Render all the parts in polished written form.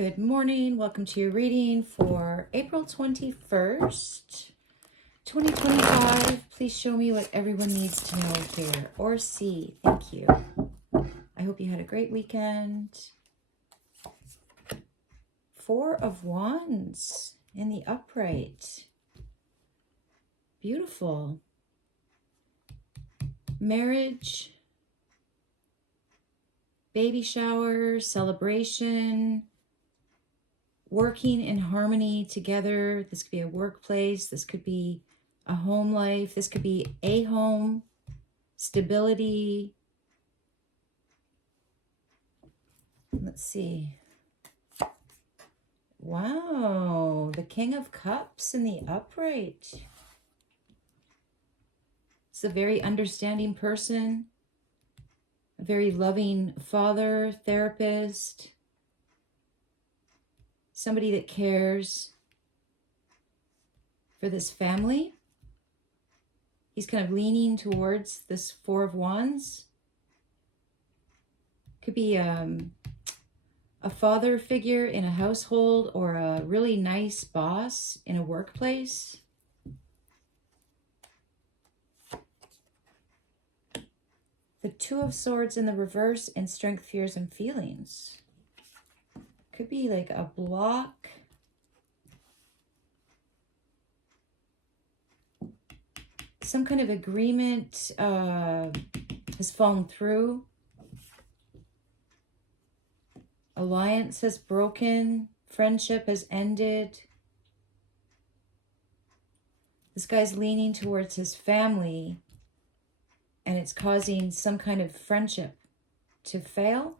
Good morning. Welcome to your reading for April 21st, 2025. Please show me what everyone needs to know here or see. Thank you. I hope you had a great weekend. Four of Wands in the upright. Beautiful. Marriage, baby shower, celebration, working in harmony together. This could be a workplace. This could be a home life. This could be a home, stability. Let's see. Wow, the King of Cups in the upright. It's a very understanding person, a very loving father, therapist, somebody that cares for this family. He's kind of leaning towards this Four of Wands. Could be a father figure in a household or a really nice boss in a workplace. The Two of Swords in the reverse and Strength, Fears, and Feelings. Could be like a block. Some kind of agreement has fallen through. Alliance has broken. Friendship has ended. This guy's leaning towards his family, and it's causing some kind of friendship to fail.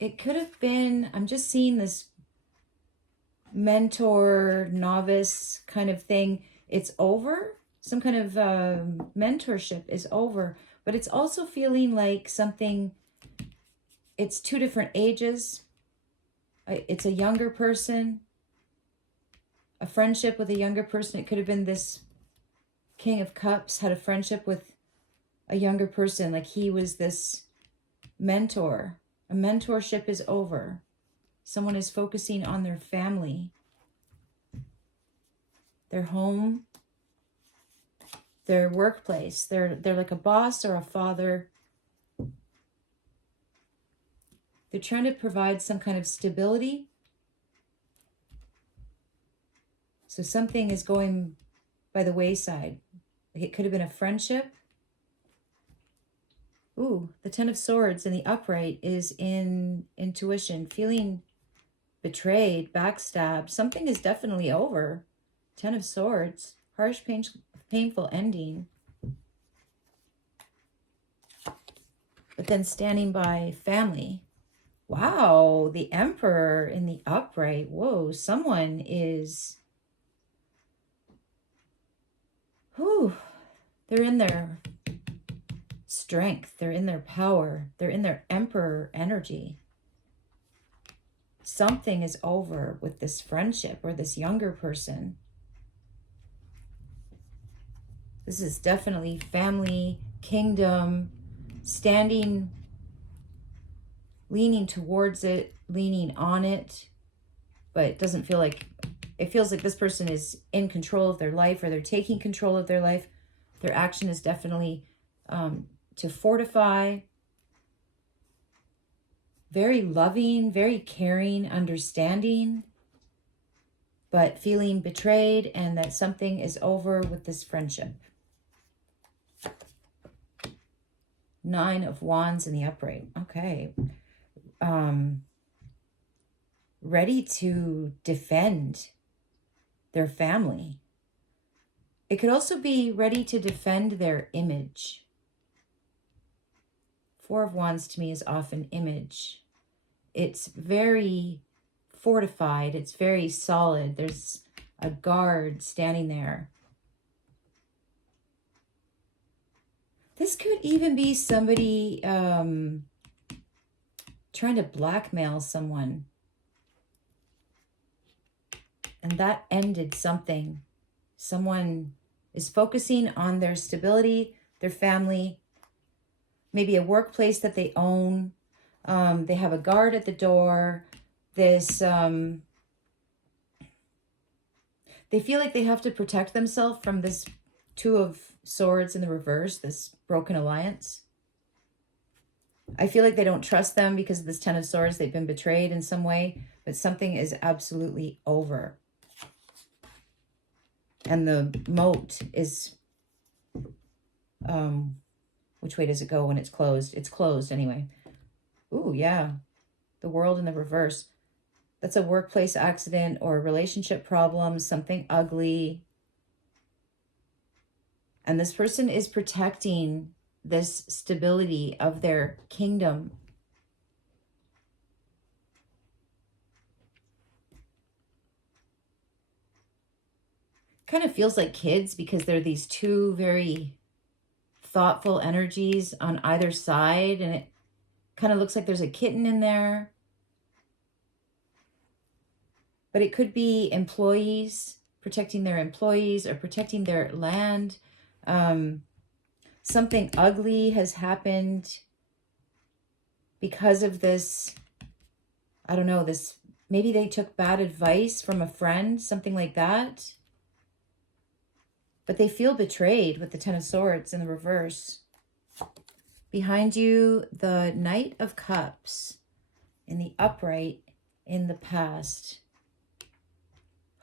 It could have been, I'm just seeing this mentor, novice kind of thing. It's over. Some kind of mentorship is over. But it's also feeling like something, it's two different ages. It's a younger person. A friendship with a younger person. It could have been this King of Cups had a friendship with a younger person. Like he was this mentor. A mentorship is over. Someone is focusing on their family, their home, their workplace. They're like a boss or a father. They're trying to provide some kind of stability. So something is going by the wayside. Like it could have been a friendship. Ooh, the Ten of Swords in the upright is in intuition, feeling betrayed, backstabbed. Something is definitely over. Ten of Swords, harsh, painful ending. But then standing by family. Wow, the Emperor in the upright. Whoa, someone is... they're in their strength. They're in their power. They're in their Emperor energy. Something is over with this friendship or this younger person. This is definitely family, kingdom, standing, leaning towards it, leaning on it, but it doesn't feel like, it feels like this person is in control of their life or they're taking control of their life. Their action is definitely to fortify. Very loving, very caring, understanding, but feeling betrayed and that something is over with this friendship. Nine of Wands in the upright. Okay. Ready to defend their family. It could also be ready to defend their image. Four of Wands to me is often image. It's very fortified. It's very solid. There's a guard standing there. This could even be somebody trying to blackmail someone. And that ended something. Someone is focusing on their stability, their family, maybe a workplace that they own, They have a guard at the door. This, they feel like they have to protect themselves from this Two of Swords in the reverse, this broken alliance. I feel like they don't trust them because of this Ten of Swords. They've been betrayed in some way, but something is absolutely over. And the moat is, which way does it go when it's closed? It's closed anyway. Ooh, yeah. The World in the reverse. That's a workplace accident or a relationship problem, something ugly. And this person is protecting this stability of their kingdom. Kind of feels like kids because they're these two very thoughtful energies on either side, and it kind of looks like there's a kitten in there. But it could be employees, protecting their employees or protecting their land. Something ugly has happened because of this. I don't know, this, maybe they took bad advice from a friend, something like that. But they feel betrayed with the Ten of Swords in the reverse. Behind you, the Knight of Cups in the upright in the past.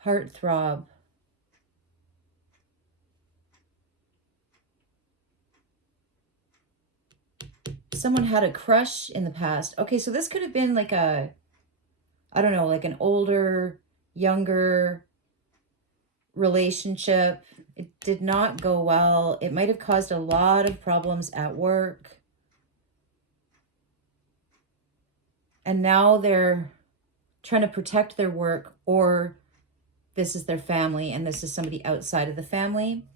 Heartthrob. Someone had a crush in the past. Okay, so this could have been like a, I don't know, like an older, younger relationship. It did not go well. It might have caused a lot of problems at work. And now they're trying to protect their work, or this is their family and this is somebody outside of the family.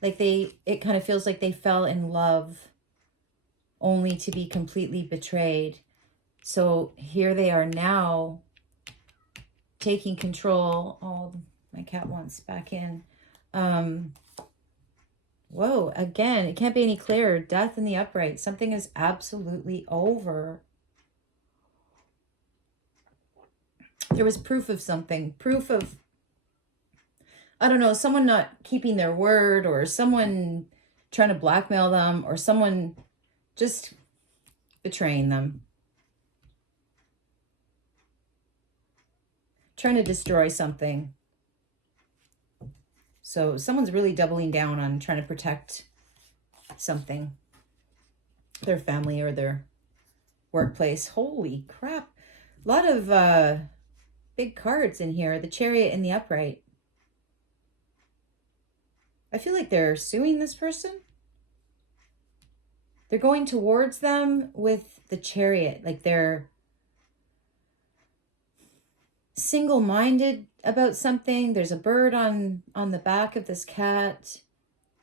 Like it kind of feels like they fell in love only to be completely betrayed. So here they are now taking control. Oh, my cat wants back in. Whoa, again, it can't be any clearer. Death in the upright. Something is absolutely over. There was proof of something. Proof of, I don't know, someone not keeping their word, or someone trying to blackmail them, or someone just betraying them. Trying to destroy something. So someone's really doubling down on trying to protect something. Their family or their workplace. Holy crap. A lot of big cards in here. The Chariot in the upright. I feel like they're suing this person. They're going towards them with the Chariot. Like they're single-minded about something. There's a bird on the back of this cat,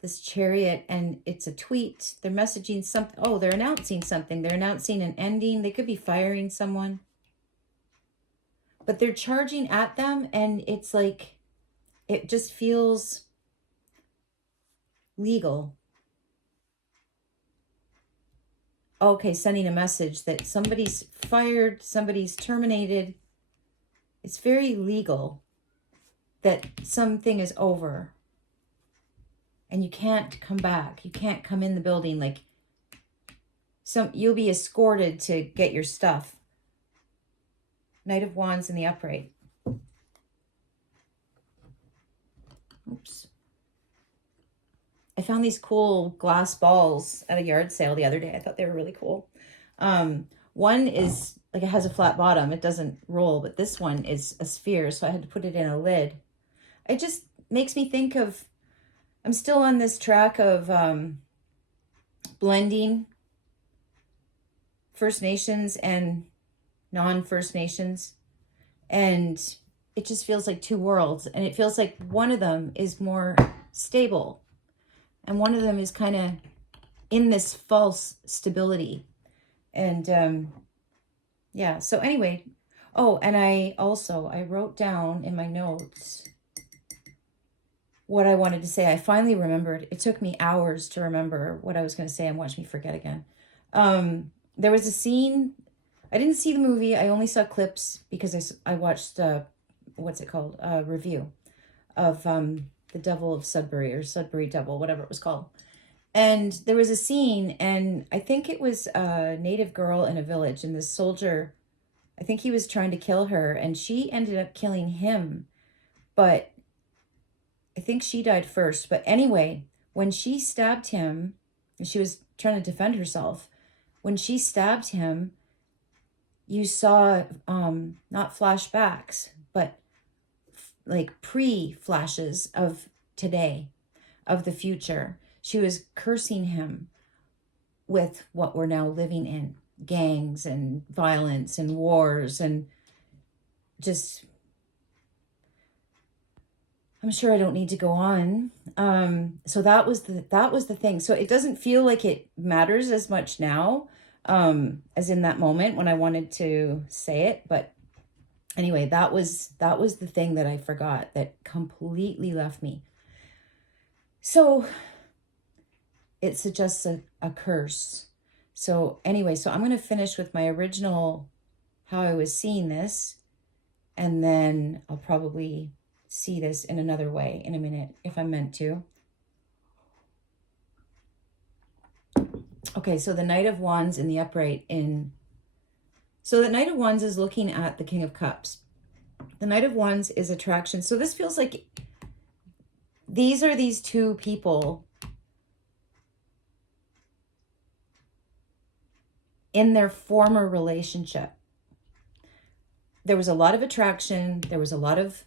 this Chariot, and it's a tweet. They're messaging something. Oh, they're announcing something. They're announcing an ending. They could be firing someone. But they're charging at them, and it's like, it just feels legal. Okay, sending a message that somebody's fired, somebody's terminated. It's very legal that something is over. And you can't come back. You can't come in the building. Like, you'll be escorted to get your stuff. Knight of Wands in the upright. Oops. I found these cool glass balls at a yard sale the other day. I thought they were really cool. One is like, it has a flat bottom. It doesn't roll, but this one is a sphere, so I had to put it in a lid. It just makes me think of, I'm still on this track of blending First Nations and non-First Nations. And it just feels like two worlds. And it feels like one of them is more stable. And one of them is kind of in this false stability. And yeah, so anyway. Oh, and I wrote down in my notes what I wanted to say. I finally remembered. It took me hours to remember what I was going to say, and watch me forget again. There was a scene. I didn't see the movie. I only saw clips because I watched, what's it called? Review of The Devil of Sudbury, or Sudbury Devil, whatever it was called. And there was a scene, and I think it was a native girl in a village, and this soldier, I think he was trying to kill her, and she ended up killing him. But I think she died first. But anyway, when she stabbed him, and she was trying to defend herself, when she stabbed him, you saw not flashbacks, but like pre-flashes of today, of the future. She was cursing him with what we're now living in, gangs and violence and wars, and just, I'm sure I don't need to go on. So that was the thing. So it doesn't feel like it matters as much now, as in that moment when I wanted to say it. But anyway, that was the thing that I forgot, that completely left me. So it suggests a curse. So anyway, so I'm going to finish with my original, how I was seeing this, and then I'll probably see this in another way in a minute if I'm meant to. Okay, so the Knight of Wands in the upright so the Knight of Wands is looking at the King of Cups. The Knight of Wands is attraction. So this feels like these are these two people in their former relationship. There was a lot of attraction. There was a lot of,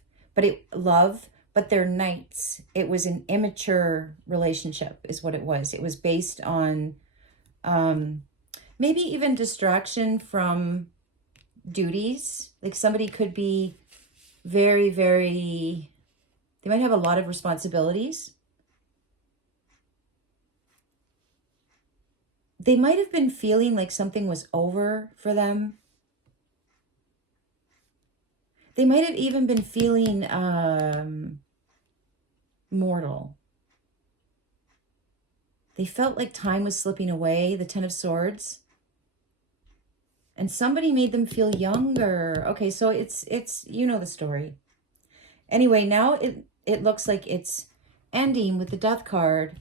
love, but they're knights. It was an immature relationship is what it was. It was based on maybe even distraction from duties. Like somebody could be very, very, they might have a lot of responsibilities. They might have been feeling like something was over for them. They might have even been feeling mortal. They felt like time was slipping away, the Ten of Swords. And somebody made them feel younger. Okay, so it's you know the story. Anyway, now it looks like it's ending with the Death card.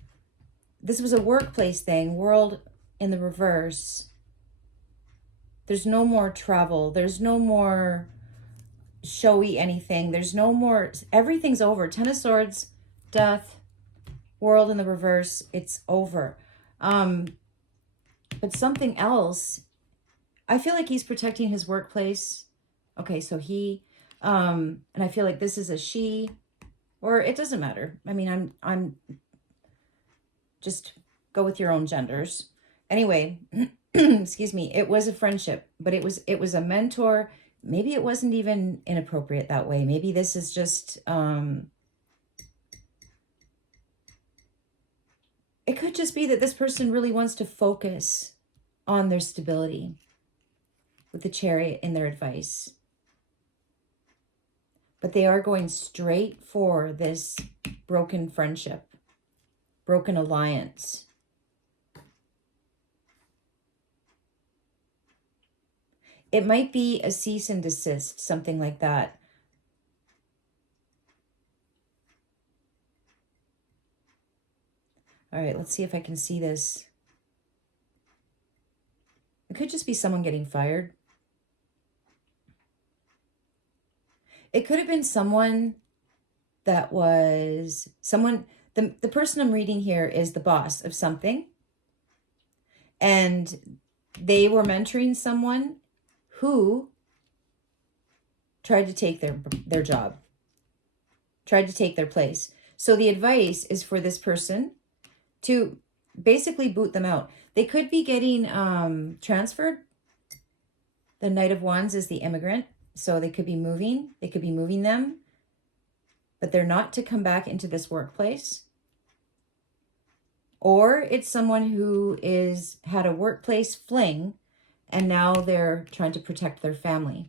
This was a workplace thing, World in the reverse. There's no more travel. There's no more showy anything. There's no more, everything's over. Ten of Swords, Death, World in the reverse, it's over. But something else, I feel like he's protecting his workplace. Okay, so he, and I feel like this is a she, or it doesn't matter. I mean, I'm just go with your own genders. Anyway, excuse me, it was a friendship, but it was a mentor. Maybe it wasn't even inappropriate that way. Maybe this is just, it could just be that this person really wants to focus on their stability with the Chariot in their advice. But they are going straight for this broken friendship, broken alliance. It might be a cease and desist, something like that. All right, let's see if I can see this. It could just be someone getting fired. It could have been someone that was the person I'm reading here is the boss of something. And they were mentoring someone who tried to take their job, tried to take their place. So the advice is for this person to basically boot them out. They could be getting transferred. The Knight of Wands is the immigrant. So they could be moving. They could be moving them. But they're not to come back into this workplace. Or it's someone who had a workplace fling and now they're trying to protect their family.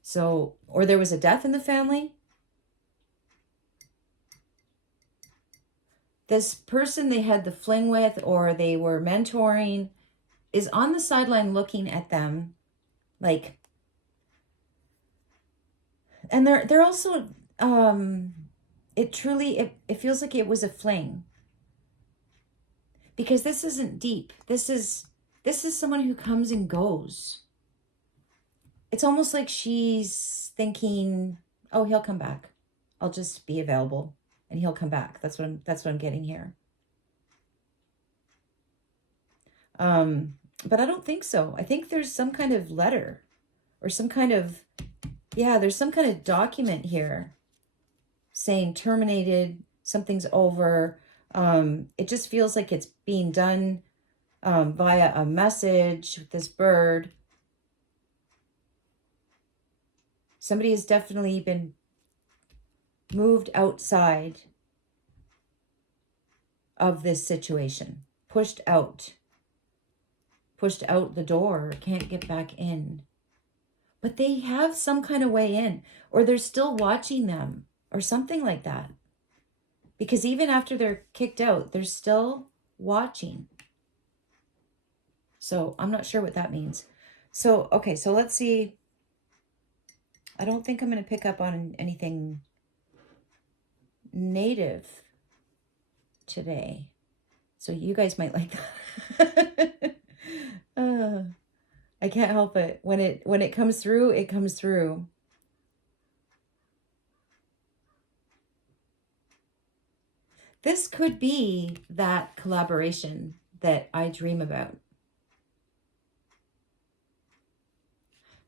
So, or there was a death in the family. this person they had the fling with or they were mentoring is on the sideline looking at them like, and they're also it feels like it was a fling, because this isn't deep. This is someone who comes and goes. It's almost like she's thinking, oh, he'll come back. I'll just be available and he'll come back. That's what I'm getting here. But I don't think so. I think there's some kind of letter or some kind of, there's some kind of document here saying terminated, something's over. It just feels like it's being done via a message with this bird. Somebody has definitely been moved outside of this situation, pushed out the door, can't get back in. But they have some kind of way in, or they're still watching them, or something like that. Because even after they're kicked out, they're still watching. So I'm not sure what that means. So, okay, so let's see. I don't think I'm going to pick up on anything native today. So you guys might like that. I can't help it. When it comes through, it comes through. This could be that collaboration that I dream about.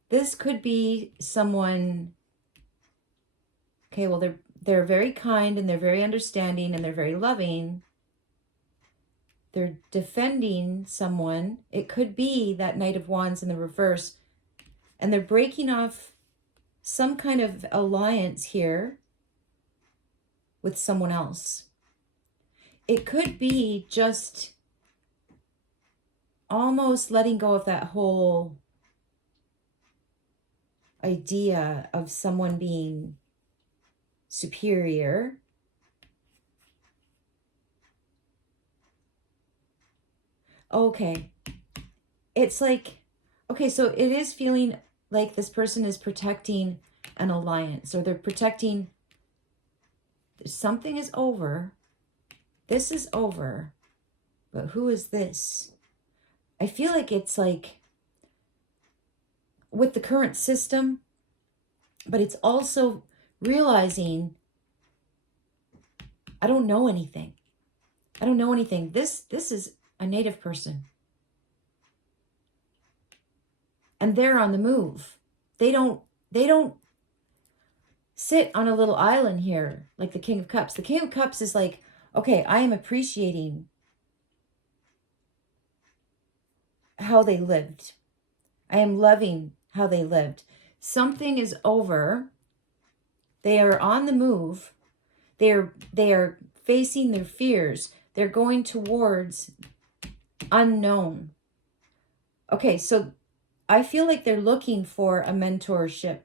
This could be someone, okay, well, they're very kind and they're very understanding and they're very loving. They're defending someone. It could be that Knight of Wands in the reverse. And they're breaking off some kind of alliance here with someone else. It could be just almost letting go of that whole idea of someone being superior. Okay. It's like, okay, so it is feeling like this person is protecting an alliance, or they're protecting, something is over. This is over. But who is this? I feel like it's like with the current system, but it's also realizing I don't know anything. I don't know anything. This is a native person. And they're on the move. They don't sit on a little island here like the King of Cups. The King of Cups is like, okay, I am appreciating how they lived. I am loving how they lived. Something is over. They are on the move. They are facing their fears. They're going towards unknown. Okay, so I feel like they're looking for a mentorship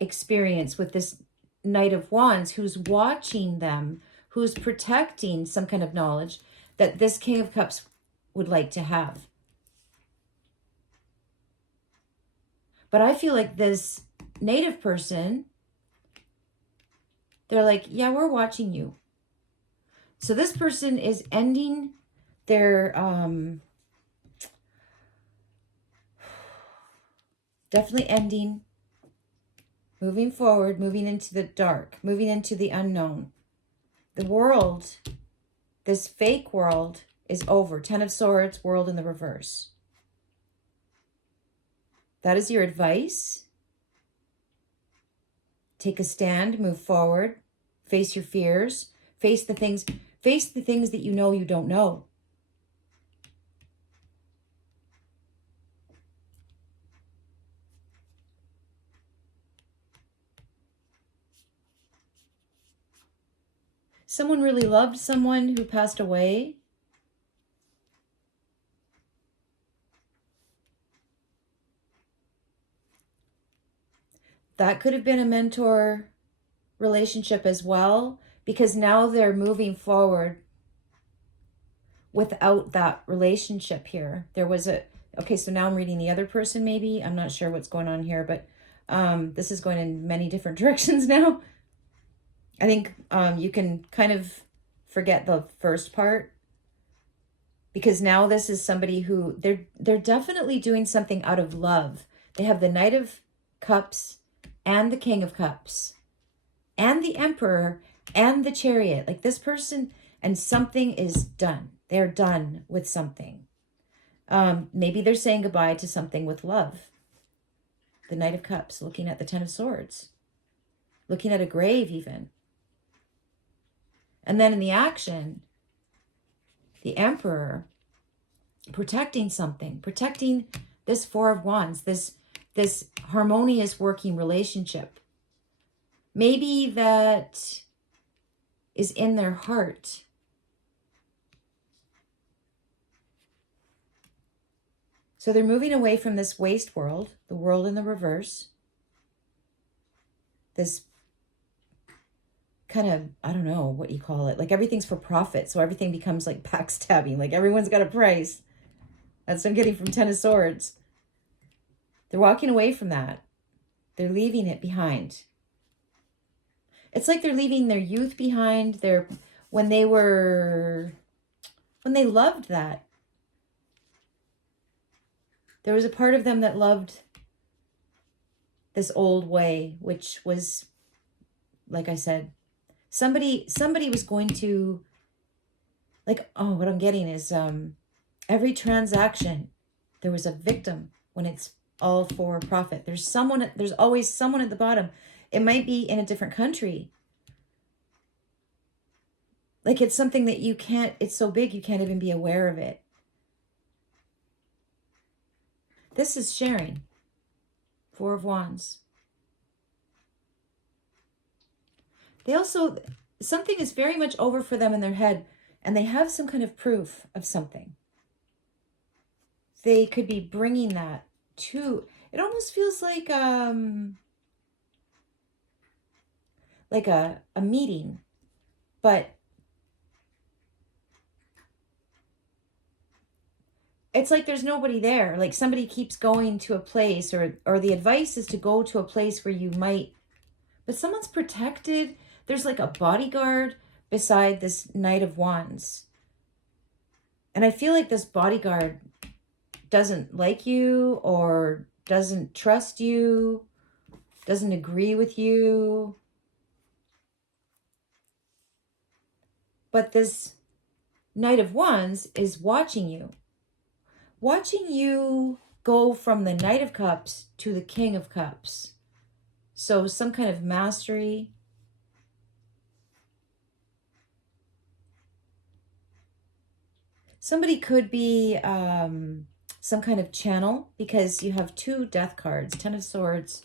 experience with this Knight of Wands who's watching them, who's protecting some kind of knowledge that this King of Cups would like to have. But I feel like this native person, they're like, yeah, we're watching you. So this person is ending their, definitely ending, moving forward, moving into the dark, moving into the unknown. The world, this fake world, is over. 10 of Swords, world in the reverse. That is your advice. Take a stand, move forward, face your fears, face the things that you know you don't know. Someone really loved someone who passed away. That could have been a mentor relationship as well, because now they're moving forward without that relationship here. There was okay, so now I'm reading the other person maybe. I'm not sure what's going on here, but this is going in many different directions now. I think you can kind of forget the first part, because now this is somebody who they're definitely doing something out of love. They have the Knight of Cups and the King of Cups and the Emperor and the Chariot. Like this person, and something is done. They're done with something. Maybe they're saying goodbye to something with love. The Knight of Cups, looking at the Ten of Swords, looking at a grave even. And then in the action, the Emperor protecting something, protecting this Four of Wands, this harmonious working relationship. Maybe that is in their heart. So they're moving away from this waste world, the world in the reverse. This kind of, I don't know what you call it. Like everything's for profit. So everything becomes like backstabbing. Like everyone's got a price. That's what I'm getting from Ten of Swords. They're walking away from that. They're leaving it behind. It's like they're leaving their youth behind. When they loved that. There was a part of them that loved this old way, which was, like I said, somebody was going to, like, oh, what I'm getting is every transaction, there was a victim when it's all for profit. There's always someone at the bottom. It might be in a different country. Like it's something that it's so big you can't even be aware of it. This is sharing. Four of Wands. They also, something is very much over for them in their head, and they have some kind of proof of something. They could be bringing that to, it almost feels like a meeting, but it's like there's nobody there. Like somebody keeps going to a place, or the advice is to go to a place where you might, but someone's protected. There's like a bodyguard beside this Knight of Wands. And I feel like this bodyguard doesn't like you, or doesn't trust you, doesn't agree with you. But this Knight of Wands is watching you go from the Knight of Cups to the King of Cups. So some kind of mastery. Somebody could be some kind of channel, because you have two death cards, Ten of Swords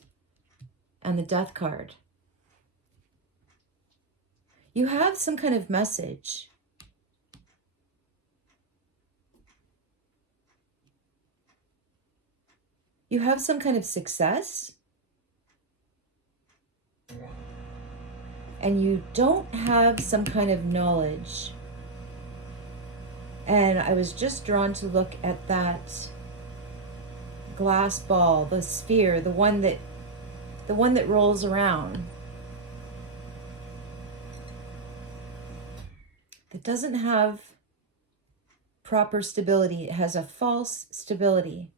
and the Death card. You have some kind of message. You have some kind of success. And you don't have some kind of knowledge. And I was just drawn to look at that glass ball, the sphere, the one that rolls around. That doesn't have proper stability. It has a false stability.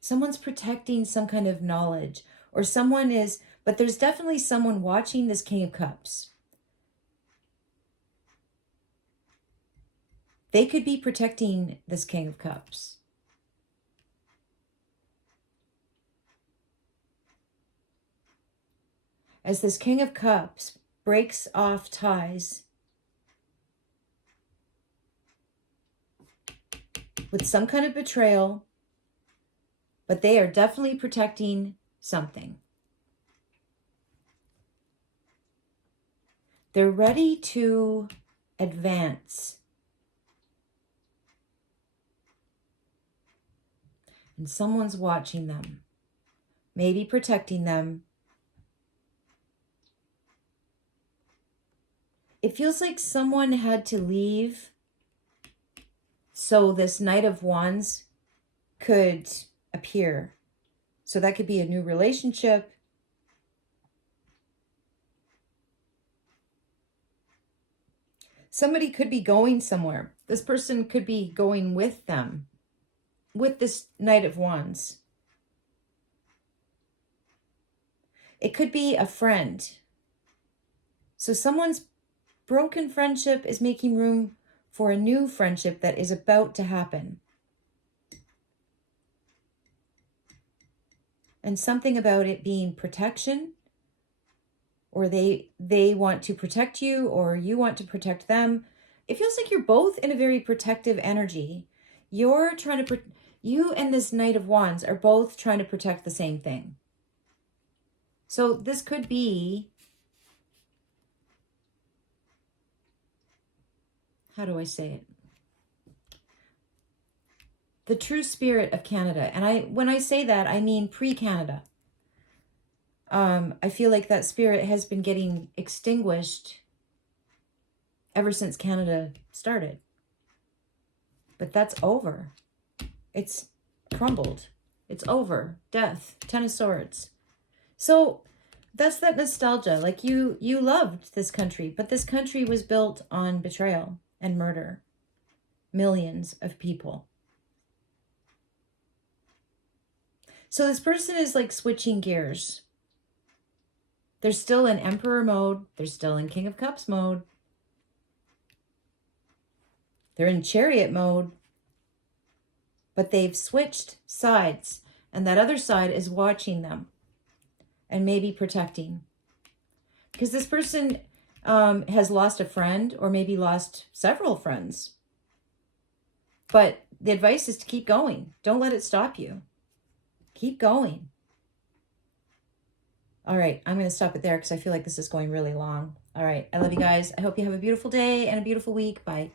Someone's protecting some kind of knowledge, or someone is, but there's definitely someone watching this King of Cups. They could be protecting this King of Cups. As this King of Cups breaks off ties with some kind of betrayal, but they are definitely protecting something. They're ready to advance. and someone's watching them, maybe protecting them. It feels like someone had to leave so this Knight of Wands could appear. So that could be a new relationship. Somebody could be going somewhere. This person could be going with them, with this Knight of Wands. It could be a friend. So someone's broken friendship is making room for a new friendship that is about to happen. And something about it being protection, or they want to protect you, or you want to protect them. It feels like you're both in a very protective energy. You and this Knight of Wands are both trying to protect the same thing. So this could be, how do I say it? The true spirit of Canada. And when I say that, I mean pre-Canada. I feel like that spirit has been getting extinguished ever since Canada started. But that's over. It's crumbled. It's over. Death. 10 of Swords. So that's that nostalgia. Like you loved this country, but this country was built on betrayal and murder. Millions of people. So this person is like switching gears. They're still in Emperor mode. They're still in King of Cups mode. They're in Chariot mode. But they've switched sides. And that other side is watching them. And maybe protecting. Because this person has lost a friend. Or maybe lost several friends. But the advice is to keep going. Don't let it stop you. Keep going. All right, I'm going to stop it there because I feel like this is going really long. All right, I love you guys. I hope you have a beautiful day and a beautiful week. Bye.